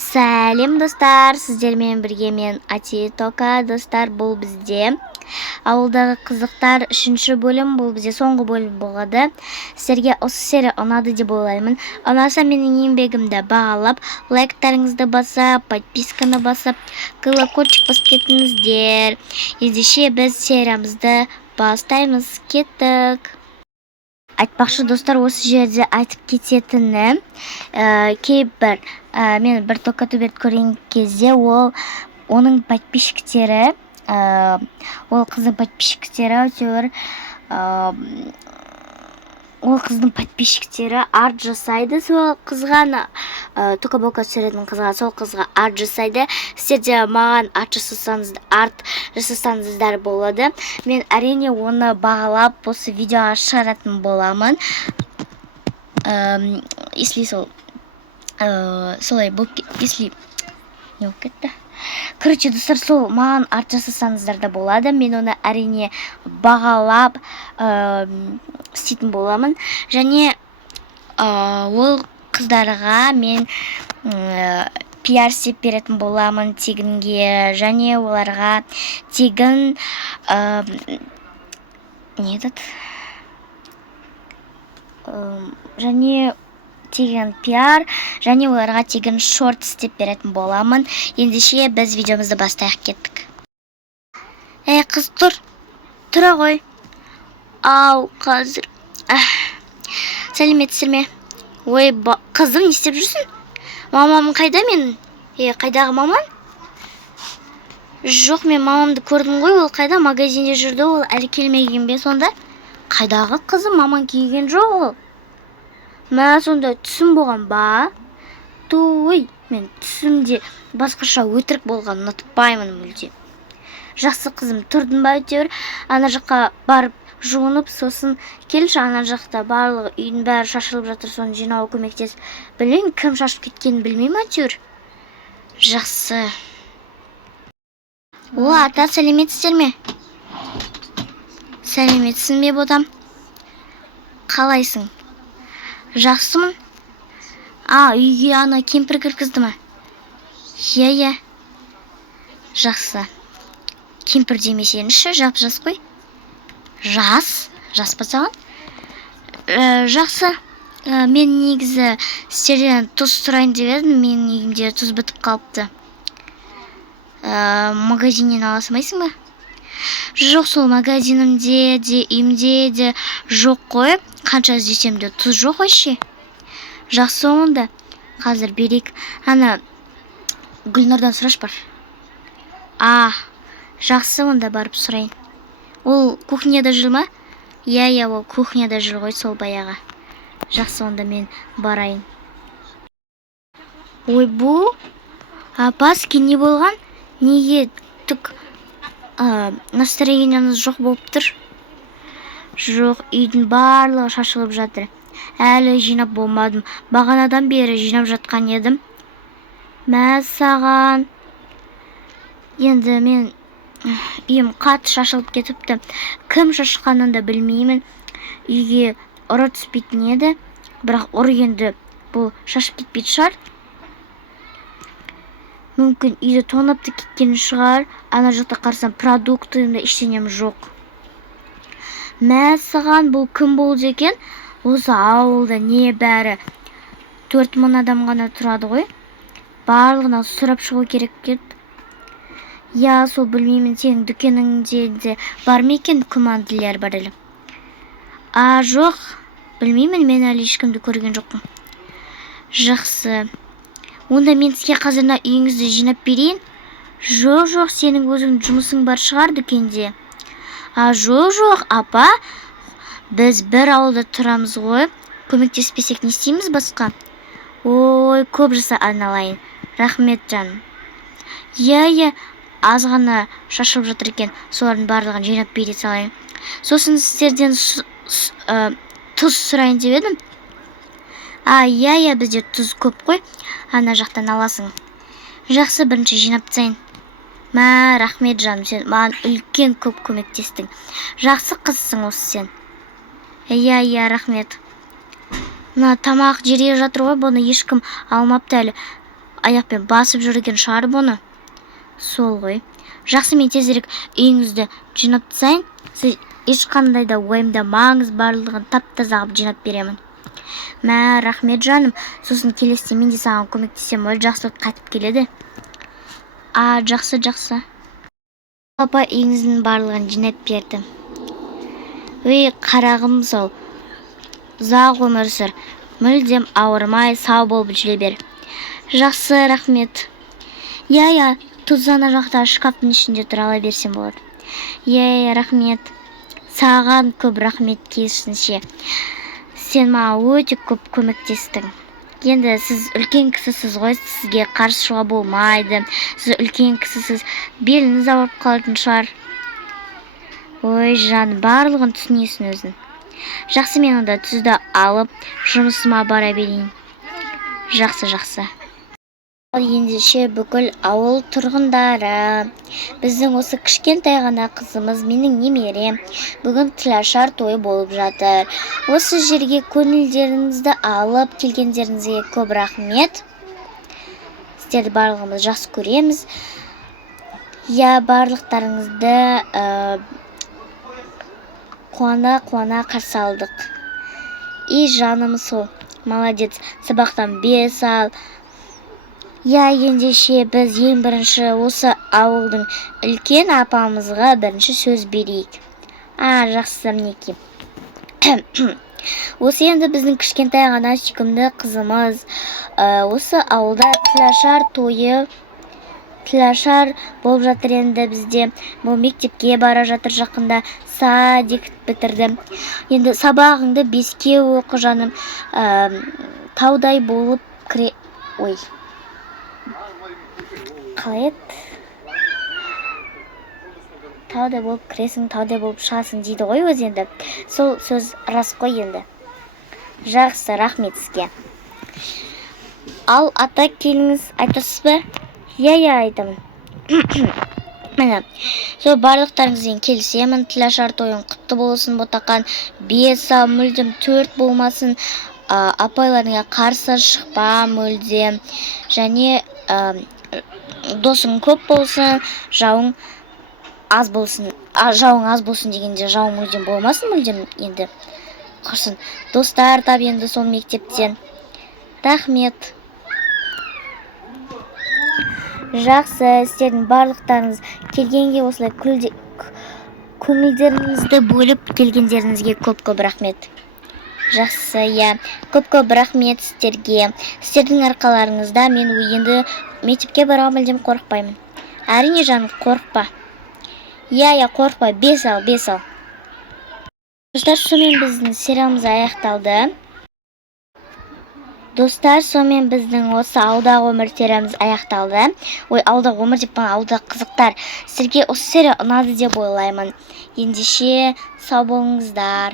Сәлем достар, сіздермен бірге мен Ати Тока. Достар, бұл бізде ауылдағы қызықтар 3-ші бөлім, бұл бізде соңғы бөлім болады. Сіздерге осы серия ұнады деп ойлаймын. Ұнаса менің еңбегімді бағалап, лайктарыңызды басып, подписканы басып, колокольчик басып кетіңіздер. Ендеше біз сериямызды бастаймыз. Кеттік. Айтпақшы достар, осы жерде айтып кететіні, кейбір мен бір Токатуберді көрген кезде оның подписчиктері, ол қыздың подписчиктері әйтеуір, ол қыздың подписчиктері арт жасайды сол қызға, Токабока түсіретін қызға, сол қызға арт жасайды. Сіздер де маған арт жасасаңыздар болады. Мен әрине оны бағалап осы видеоға шығаратын боламын. Если солай болып, если не болып кетті. Короче, достар, сол маған арт жасасаңыздар да болады. Мен оны әрине бағалап істейтін боламын. Және ол қыздарға мен пиар істеп беретін боламын тегінге. Және оларға тегін және тегін пиар, және оларға тегін шорт істеп беретін боламын. Ендеше біз видеомызды бастайық, кеттік. Қыз, тұра ғой. Ау, қазір. Сәлеметсіздер ме? Ой, қызым, не істеп жүрсің? Мамам қайда менің? Қайдағы маман? Жоқ, мен мамамды көрдім ғой, ол қайда? Магазинде жүрді, ол әлі келмеген бе сонда? Қайдағы қызым, маман келген жоқ ол? Мә, сонда түсім болған ба? Той, мен түсімде басқаша өтірік болған ұнатпаймын мүлде. Жақсы қызым, тұрдың ба әйтеуір? Ана жаққа барып жуынып, сосын келші, ана жақта барлығы үйдің бәрі шашылып жатыр, соны жинауға көмектес. Білмеймін, кім шашып кеткенін білмеймін әйтеуір. Жақсы. Ата, сәлеметсіздер ме? Сәлеметсің бе, бодам? Қалайсың? Жақсымын? Үйге ана кемпір кіргізді ма? Иә. Жақсы. Кемпір демесеңізші, жап-жас қой. Жас па саған? Жақсы. Мен негізі сіздерден тұз сұрайын деп едім, менің үйімде тұз бітіп қалыпты. Магазиннен ала салмайсың ба? Жоқ, сол магазинімде де, үйімде де жоқ қой. Қанша іздесем де тұз жоқ вообще. Жақсы, онда қазір берейік. Ана Гүлнұрдан сұраш бар. Жақсы, онда барып сұрайын. Ол кухняда жүр ма? Иә, ол кухняда жүр ғой, сол баяға. Жақсы, онда мен барайын. Ой, бұл апаске не болған? Неге түк настроениямыз жоқ болып тұр? Жоқ, үйдің барлығы шашылып жатыр. Әлі жинап болмадым. Бағанадан бері жинап жатқан едім. Мә, саған. Енді мен үйім қатты шашылып кетіпті. Кім шашқанын да білмеймін. Үйге ұры түспейтін еді. Бірақ ұры енді бұл шашып кетпейді шығар. Мүмкін үйді тонапты кеткен шығар. Ана жақта қарсам продуктымда ештеңем жоқ. Мә, саған, бұл кім болды екен? Осы ауылда не бәрі 4000 адам ғана тұрады ғой. Барлығына сұрап шығу керек деп. Я, сол білмеймін, сенің дүкеніңде де бар ма екен күмәнділер бар әлі? Жоқ, білмеймін, мен әлі ешкімді көрген жоқпын. Жақсы. Онда мен сізге қазірна үйіңізді жинап берейін? Жоқ, сенің өзің жұмысың бар шығар дүкенде. Жоқ, апа. Біз бір ауылда тұрамыз ғой. Көмектеспесек не істейміз басқа? Ой, көп жаса айналайын. Рахмет, жаным. Иә, аз ғана шашылып жатыр екен. Солардың барлығын жинап бере салайын. Сосын сіздерден тұз сұрайын деп едім. Иә, бізде тұз көп қой. Ана жақтан аласың. Жақсы, бірінші жинап тастайын. Мә, рахмет, жаным, сен маған үлкен көп көмектестің. Жақсы қызсың осы сен. Иә, рахмет. Мына тамақ жерге жатыр ғой, бұны ешкім алмапты әлі. аяқпен басып жүрген шығар бұны. Сол ғой. Жақсы, мен тезірек үйіңізді жинап тастайын. Сіз ешқандай да уайымдамаңыз, барлығын тап-таза қылып жинап беремін. Мә, рахмет жаным. Сосын келесіде мен де саған көмектесемін. Жақсы қайтып келеді. Жақсы. Апа үйіңіздің барлығын жинап берді. Қарағым, сол ұзақ өмір сүр. Мүлдем ауырмай, сау болып жүре бер. Жақсы, рахмет. Я, тұзана жақта шкаптың ішінде тұра берсем болады. Я, рахмет. Саған көп рахмет, керісінше. Сен маған өте көп көмектестің. Енді сіз үлкен кісісіз ғой, сізге қарсы шығуға болмайды. Сіз үлкен кісісіз, беліңіз ауырып қалатын шығар. Ой, жан, барлығын түсінесің өзің. Жақсы, мен онда тұзды алып, жұмысыма бара берейін. Жақсы. Ендеше бүкіл ауыл тұрғындары, біздің осы кішкентай ғана қызымыз, менің немерем, бүгін тілашар тойы болып жатыр. Осы жерге көңілдеріңізді алып келгендеріңізге көп рахмет. Сіздерді барлығымыз жақсы көреміз. Барлықтарыңызды қуана қарсы алдық. Жаным, сол, молодец, сабақтан 5 ал. Ендеше біз ең бірінші осы ауылдың үлкен апамызға бірінші сөз берейік. Жақсы, мінекей. Осы енді біздің кішкентай ғана сүйкімді қызымыз. Осы ауылда тілашар тойы, тілашар болып жатыр енді бізде. Бұл мектепке бара жатыр жақында, садик бітірді. Енді сабағыңды 5-ке оқы, жаным. Таудай болып қалай еді? Таудай болып кіресің, таудай болып шығасың дейді ғой өзі енді. Сол сөз рас қой енді. Жақсы, рахмет сізге. Ал ата, келіңіз, айтасыз ба? Айтамын. Міне, сол барлықтарыңызбен келісемін. Тілашар тойын құтты болсын, ботақан. 5 ал, мүлдем 4 болмасын. Апайларыңа қарсы шықпа мүлдем. Және досың көп болсын, жауың аз болсын. Жауың аз болсын дегенде жауың мүлдем болмасын, мүлдем енді құрсын. Достар тап енді сол мектептен. Рахмет. Жақсы, сіздердің барлықтарыңыз келгенге осылай көңілдеріңізді бөліп келгендеріңізге көп рахмет. Жақсы, көп рахмет сіздерге. Сіздердің арқаларыңызда мен енді мектепке баруға мүлдем қорықпаймын. Әрине, жаным, қорықпа. Қорықпа, 5 ал. Достар, сонымен біздің сериалымыз аяқталды. Достар, сонымен біздің осы ауылдағы өмір сериалымыз аяқталды. Ауылдағы өмір деп ауылдағы қызықтар. Сіздерге осы серия ұнады деп ойлаймын. Ендеше сау болыңыздар.